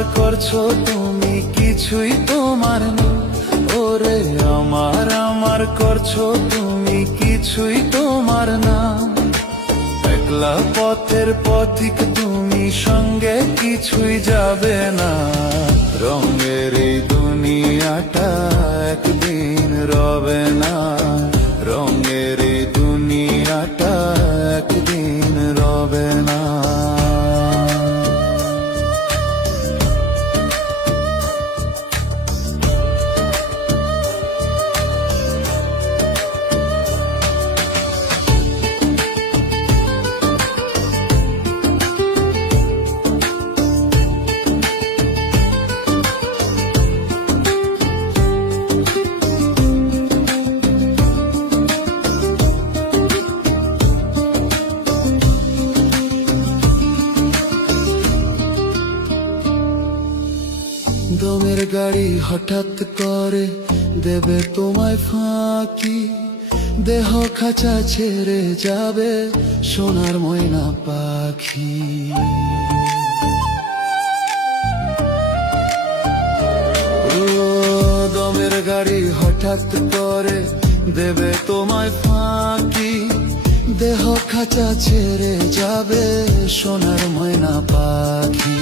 আমার করছো তুমি কিছুই তোমার না। ওরে আমার করছো তুমি কিছুই তোমার না। একলা পথের পথিক তুমি, সঙ্গে কিছুই যাবে না। রঙের এই দুনিয়াটা একদিন রবে না। রঙের এই দুনিয়াটা একদিন রবে না। দমের গাড়ি হঠাৎ করে দেবে তোমায় ফাঁকি। দেহ খাঁচা ছেড়ে যাবে সোনার ময়না পাখি। ও দমের গাড়ি হঠাৎ করে দেবে তোমায় ফাঁকি। দেহ খাঁচা ছেড়ে যাবে সোনার ময়না পাখি।